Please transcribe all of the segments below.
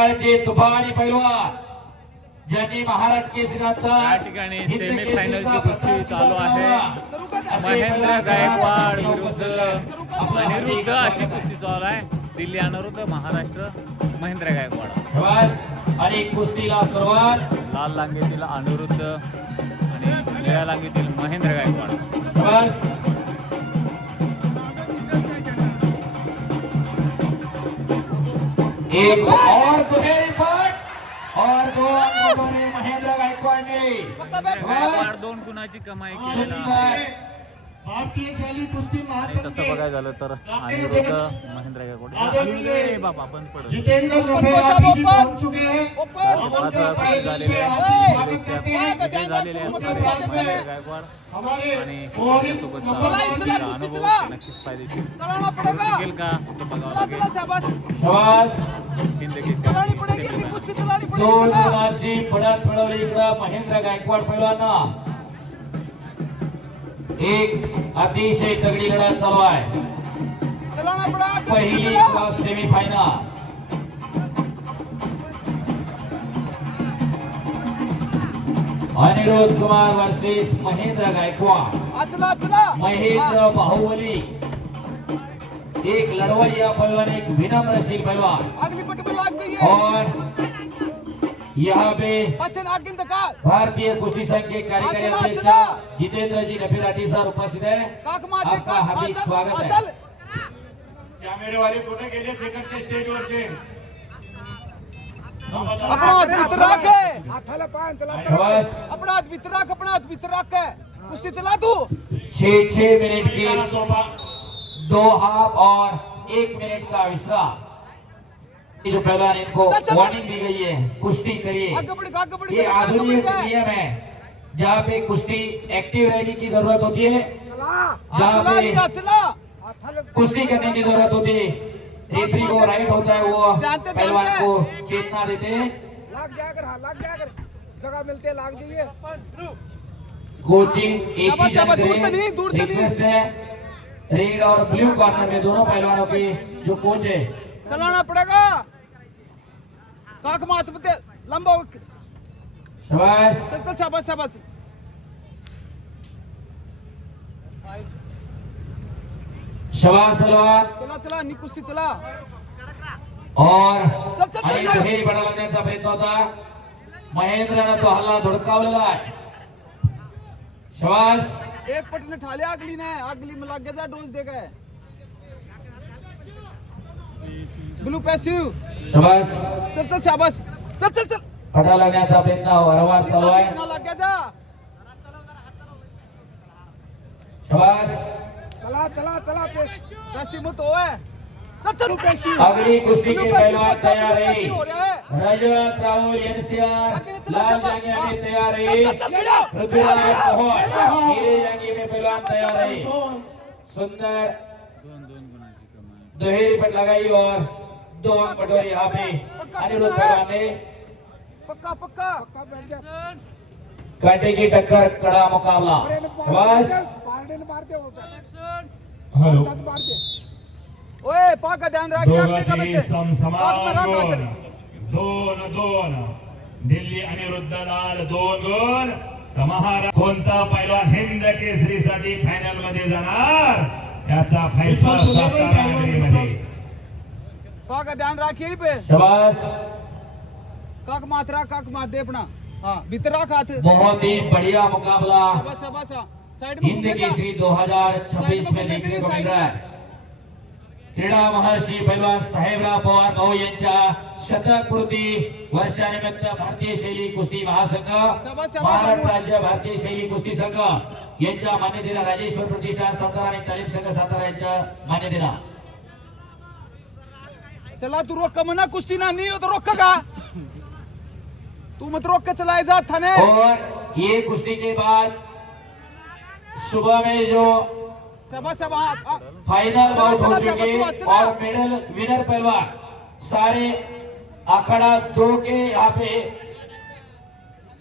एकेकाळचे तुफानी पैलवान ज्यांनी महाराज केसरीनंतर या ठिकाणी सेमीफायनलची कुस्ती चालू आहे. महेंद्र गायकवाड विरुद्ध अनिरुद्ध अशी कुस्ती चालू आहे. दिल्ली अनिरुद्ध, महाराष्ट्र महेंद्र गायकवाड. आणि कुस्तीला सुरुवात. लाल लांगीतील अनिरुद्ध आणि निळ्या लांगीतील महेंद्र गायकवाड. एक और दुहेरी पट और दो अंकों ने महेंद्र गायकवाड ने गायकवाड 2 गुणाची कमाई केलेला आहे. भारतीय शैली कुस्ती महासंघ तसं बघायला झालं तर अनिरुद्ध महेंद्र गायकवाड बाबा बंद पडत जितेंद्र ट्रॉफी आरपीजी पहुंच चुके हैं. 5 वेळा झालेले आहे. महेंद्र गायकवाड हमारे आणि त्याच्यासोबतचा अनुभव नक्कीच फायदेशीर शकेल का तो बघावं लागेल. दोन गुणाची पडत मिळवली इकडं महेंद्र गायकवाड पैलवानांना. एक अतिशय तगडी लढत चालू आहे. पहिली सेमीफायनल. अनिरुद्ध कुमार वर्सेस महेंद्र गायकवाड. महेंद्र बाहुबली एक लड़वैया पहलवान, एक विनम्रशील पहलवान. और यहाँ पे भारतीय कुश्ती संघ के कार्यकारी अध्यक्ष जितेंद्र जी नफी सर उपस्थित है. आपका हार्दिक स्वागत है. कॅमेरे वाले कुठे गेले सेकंडच्या स्टेजवरचे? अपना हाथ भीतर रख है, हाताला पाय चला. अपना हाथ भीतर रख, अपना हाथ भीतर रख है. कुश्ती चला तू. 6 मिनट की 2 हाफ और 1 मिनट का विश्राम. ये जो पहलवान इनको वार्निंग दी गई है, कुश्ती करिए. ये आधुनिक नियम है जहाँ पे कुश्ती एक्टिव रहने की जरूरत होती है, जहाँ पे कुश्ती करने की जरूरत होती है. रेफरी को राइट होता है, वो पहलवान को चेतना देते हैं. लाग जाकर जगह मिलते लाग जाइए. कोचिंग एक ही जन करे. रिक्वेस्ट है रेड और ब्लू कॉर्नर में दोनों पहलवानों के जो कोच है चलाना पड़ेगा. काक माथ पे लंबा. शाबाश. चल शाबाश शाबाश. शाबाश पहलवान. चला चला नी कुस्ती चला. और चल. दुहेरी बडा लागण्याचा प्रयत्न होता. महेंद्रनं तो हल्ला धुडकावलेला आहे. शाबाश. एक पटने ठाले अगली ने, अगली में लग गया डोज देगा है. Blue passive. शाबाश. चल शाबाश. चल बडा लागण्याचा प्रयत्न वरवास चालू आहे. कितना लग गया जा. शाबाश. चला पैसी मत हो है. चल पैसी. अगली कुश्ती के पहलवान तैयार है. हो रहा है. रजत राहुल एनसीआर लाल जांघिया में तैयार है. पृथ्वीराज चौहान नीले जांघिया में पहलवान तैयार है. सुंदर 2 गुणाची कमाई. दुहेरी पट लगाई और 2 अंक बटोरे. यहाँ पे अनिरुद्ध पहलवान ने पक्का बैठ जा. कांटे की टक्कर, कड़ा मुकाबला. बस मारते होता. हेलो. मारते. ओए पाक का ध्यान रख. दोघांची समसमान गुण. 2-2. दिल्ली अनिरुद्ध लाल 2 गुण. तर महाराज कोणता पैलवान हिंद केसरीसाठी फायनल मध्ये जाणार याचा फैसला सातारामध्ये. पाक का ध्यान रख यहीं पे. शाबाश. काक मात्रा काक मात दे अपना. हाँ भीतर रख हाथ. बहुत ही बढ़िया मुकाबला शाबाश. साइड में हिंद घूम जा. केसरी 2026 में देखने को मिल रहा है. क्रीडा महर्षी पैलवान साहेबराव पवार भाऊ यांच्या शतकपूर्ती वर्षानिमित्त भारतीय शैली कुस्ती महासंघ, महाराष्ट्र राज्य भारतीय शैली कुस्ती संघ यांच्या मान्यतेला राजेश्वर प्रतिष्ठान सातारा आणि तालीम संघ सातारा यांच्या मान्यतेला. चला तू रोक मना कुश्ती ना नहीं हो तो रोक का. तू मत रोक के चलाए जा थाने. और ये कुश्ती के बाद सुबह में जो शाबाश. फाइनल आउट हो चुके और मेडल विनर पहलवान सारे अखाड़ा 2 के यहाँ पे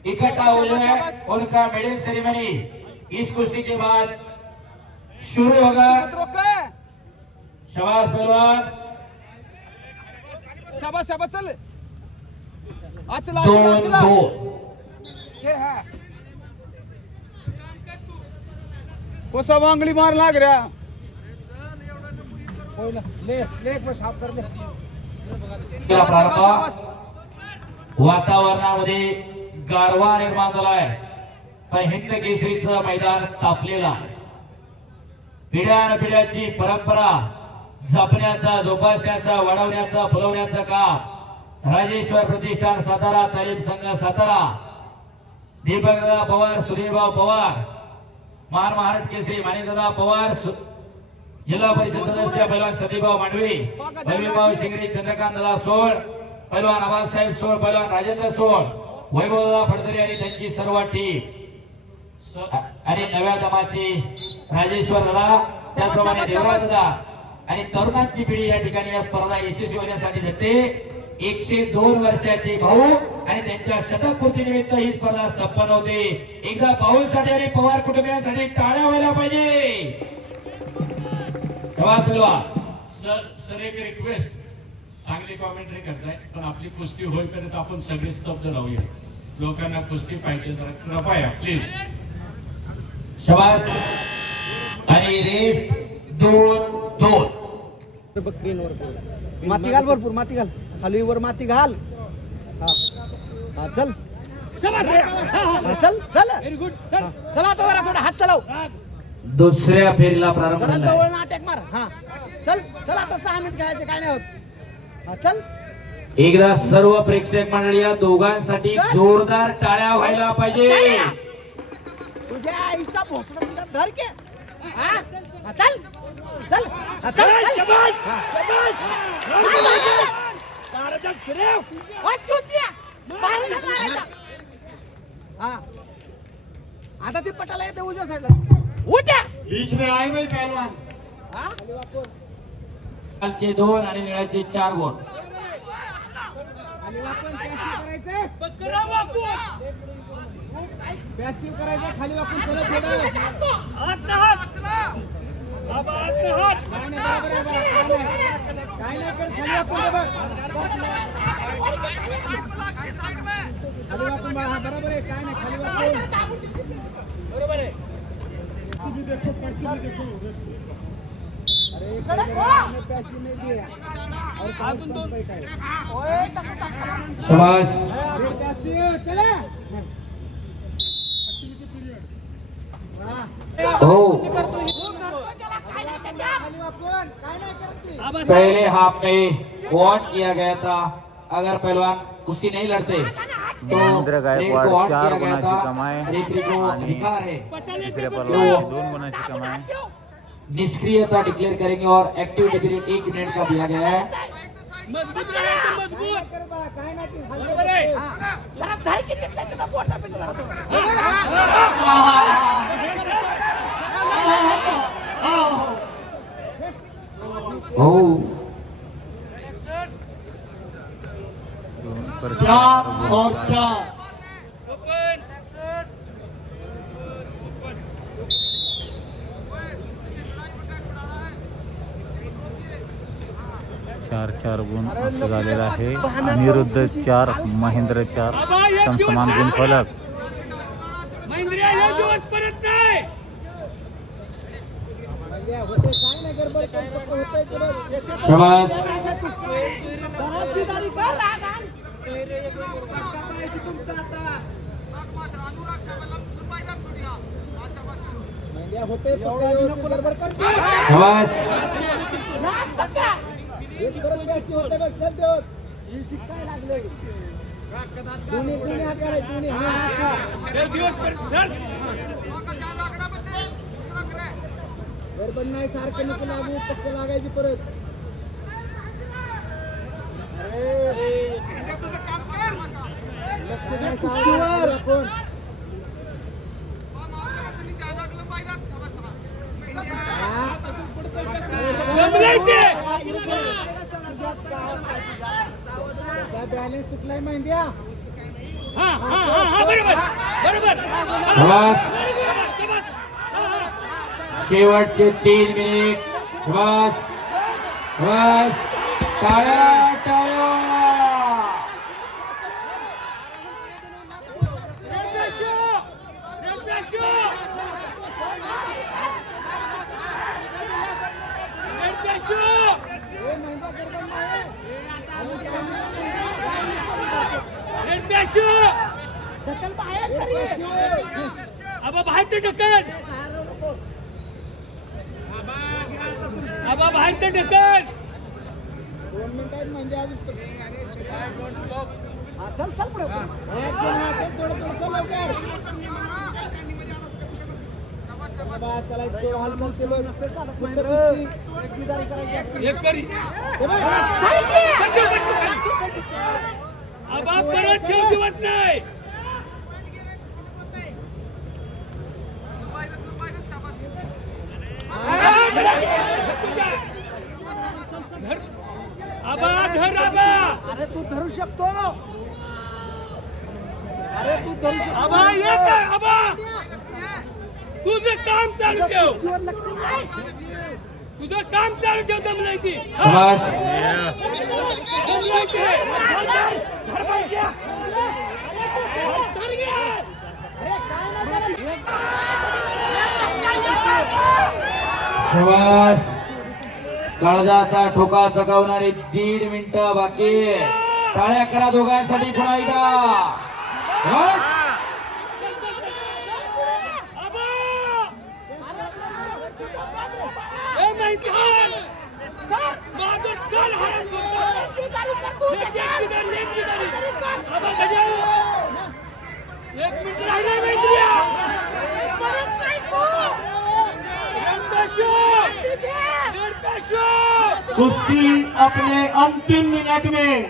इकट्ठा हो जाए. उनका मेडल सेरेमनी इस कुश्ती के बाद शुरू होगा. मत रोक के. शाबाश पहलवान. शाबाश चल. आचला 2-2. हे हा कोसा वांगडी मार लाग रे होय ना ले बस हाफ कर ले खेळा प्रारंभ. वातावरणामध्ये गारवा निर्माण झालाय पण हिंद केसरीचं मैदान तापलेला. पिढ्यानपिढ्याची परंपरा जपण्याचा, जोपासण्याचा, वाढवण्याचा, फुलवण्याचं काम राजेश्वर प्रतिष्ठान सातारा, तालीम संघ सातारा, दीपकदादा पवार, सुधीरभाऊ पवार, महाराष्ट्र केसरी माणिकदादा पवार, जिल्हा परिषद सदस्य पैलवान संदीपभाऊ मांडवी, भैरवभाऊ शिंगडे, चंद्रकांत दादा सोळ, पैलवान आबासाहेब सोळ, पैलवान राजेंद्र सोळ, वैभवदादा फडतरे आणि त्यांची सर्व टीम आणि नव्या दमाची राजेश्वर दादा, त्याचप्रमाणे देवराज दादा आणि तरुणांची पिढी या ठिकाणी या स्पर्धा यशस्वी होण्यासाठी झटते. 102 वर्षाचे भाऊ आणि त्यांच्या शतकपूर्ती निमित्त ही स्पर्धा संपन्न होते. एकदा भाऊसाठी आणि पवार कुटुंबियांसाठी टाळ्या व्हायला पाहिजे. सर एक रिक्वेस्ट, चांगली कॉमेंट्री करताय पण आपली कुस्ती होईपर्यंत आपण सगळे स्तब्ध राहूया. लोकांना कुस्ती पाहिजे, जरा कृपया प्लीज. शबास आणि रेस 2-2. माती घाल, भरपूर माती घाल, खाली वर माती घाल. हा हा चल हा, चल चल व्हेरी गुड हा, चला आता जरा थोडा हात चलाव, दुसऱ्या फेरीला प्रारंभ जरा झालाय. जवळ अटॅक मार. हा चल चल आता 6 मिनिट खेळायचे, काय नाही होत. हा चल एकदा सर्व प्रेक्षक मंडळी या दोघांसाठी जोरदार टाळ्या व्हायला पाहिजे. तुझ्या आईचा भोसडा तुला धर के. हा हा, चल चल हा, चल चल. हा. काय मारतो? ओ, चुतिया. बाहेरच मारायचा. हा आता ती पटाला येते उजव्या साईडला. उठ्या बीच में आए भाई पहलवान. हा लालचे 2 आणि निळ्याचे 4 गुण. खाली वाकून पॅसिव्ह करायचं, खाली वाकून चला थोडं. काय नाही, बरोबर आहे, बरोबर आहे. काय नाही कर, खाली वाकून दे बघ. खाली वाकून बघ. हा बरोबर आहे, काय नाही, खाली वाकून बरोबर आहे. अरे पॅसिव्ह नाही दिया और अजून 2 ओए शबास. पॅसिव्ह चला. हो, पहले हाफ में वॉन किया गया था. अगर पहलवान कुश्ती नहीं लड़ते तो महेंद्र रेड गायकवाड को ऑन 4 किया गया गुणाची कमाई था. रेफरी को आणि अधिकार है तिसऱ्या पलवानाची 2 गुणाची कमाई. निष्क्रियता डिक्लेयर करेंगे और एक्टिविटी पीरियड 1 मिनट का दिया गया है. मजबूत राहायचं, मजबूत काय नाही बरोबर आहे. जरा धाय किती त्याचा पोटा पिटला. हो, 4 और 4. चार गुण असं झालेलं आहे. अनिरुद्ध 4, महेंद्र 4, समान गुण फलक. महिंद्रिया एक दिवस परत नाही. होते काय नाही गडबड, काय होतंय पुढं. शबास. घराची दारी कर रागान. तुमचं आता महिंद्रिया होते गडबड करते. शबास. एक परत पॅसिव्ह होते बघ. चल देव ही चिक्काय लागले. दोन्ही हात करायचे, दोन्ही हात. एक दिवस परत धर. गडबड नाही, सारखं नको लागू, पक्क लागायची परत. लक्ष नाही कुस्तीवर आपण. बॅलन्स तुटलाय महिंद्या. हा बरोबर बरोबर. शबास. शेवटचे 3 मिनिट. शबास. शबास. टाळ्या टाळ्या. ढकल बाहेर तरी. आबा बाहेर ते ढकल. आबा बाहेर ते ढकल. 2 मिनिटं म्हणजे अजून. हा, चल चल पुढे. एक दोन हा, चल थोडं चल लवकर. बाबा, चला थोडं हालचाल केलं. कुठं कुस्ती, एकमेकांना करायची असते. एक करी. हे बघ, काय ते? आबा परत ठेव दिवस नाही. आबा धर आबा. अरे तू धरू शकतो. अरे तू धरू शकतो. आबा ये काय आबा. तुझं काम चालू ठेव. कुस्तीवर लक्ष नाही. तुझं काम चालू ठेव. दम नाही ती. शाबाश. दम नाही ती. अरे काय नाही झालं. शाबाश. काळजाचा ठोका चकावणारे 1.5 मिनिटं बाकी. टाळ्या करा दोघांसाठी पुन्हा एकदा. शाबास. आबा ए मैदान माझं कर हरण करतो. लेक किधर. आबा बजाओ. 1 मिनिट राहिले मैत्रिया. कुश्ती अपने अंतिम मिनट में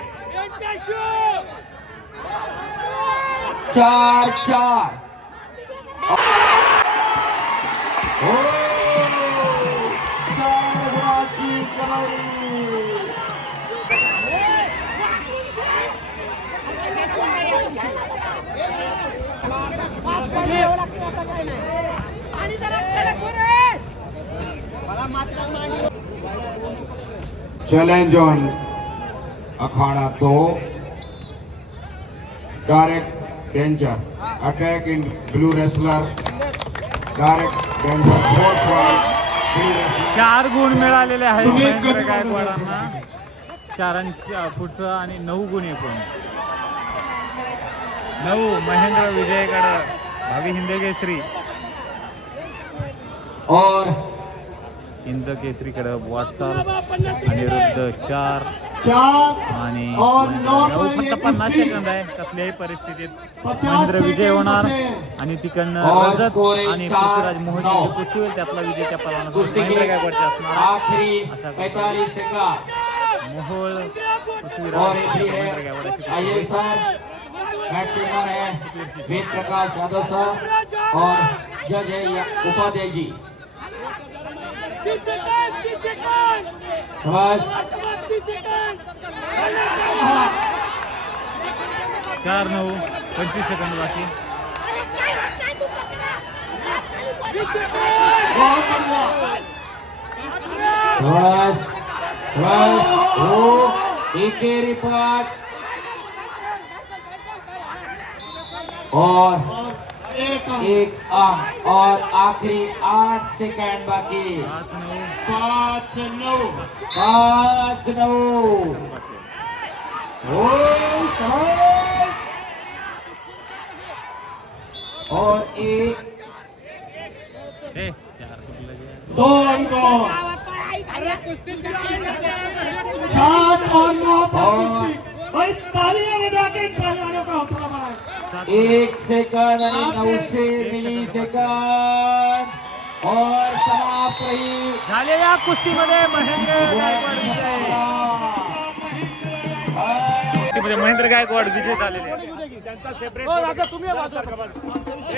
4-4. हो. 4 गुणाची कमाई. आणि जरा कडक हो रे. मला मात्र मांडी. Challenge on Akhara 2 direct danger attack in blue wrestler direct danger 4 point blue wrestler 4 गुण मिळालेले आहेत महेंद्र गायकवाडांना. 4 पुढचं आणि 9 गुण एकूण. 9 महेंद्र विजयकडे. भावी हिंद केसरी. और हिंद केसरीकडे वाटचाल. अनिरुद्ध 4 आणि और 9 फक्त 50 सेकंद आहे. कसल्याही परिस्थितीत महेंद्र विजय होणार आणि तिकडनं और रजत स्कोर आणि 4-9. पृथ्वीराज मोहिते कुस्ती होईल. त्यातला विजय त्या पलाना कुस्ती महेंद्र के गायकवाडचे असणार. आखिरी 45 सेकंड. मोहोळ और पृथ्वीराज एंट्री महेंद्र है गायकवाडाची आइए सर. मैच विनर है वेद प्रकाश यादव सर और जज है उपाध्याय जी. शाबाश. 4-9 25 सेकंद बाकी. शाबाश. शाबाश. ओ एकेरी पाठ. और एक अंक और आखिरी 8 सेकंड बाकी. 5-9 5-9. ओ शाबाश. और एक 4 कुठलं जे. 2 अंकों 7 और 9 पर कुश्ती. भाई तालियां बजा के इन पहलवानों का हौसला बढ़ाएं. 1 सेकंड आणि 900 मिली सेकंड और समाप्त रही. झालेल्या कुस्तीमध्ये महेंद्र गायकवाड विजय. कुस्तीमध्ये महेंद्र गायकवाड विजय झालेले आहेत. तुम्ही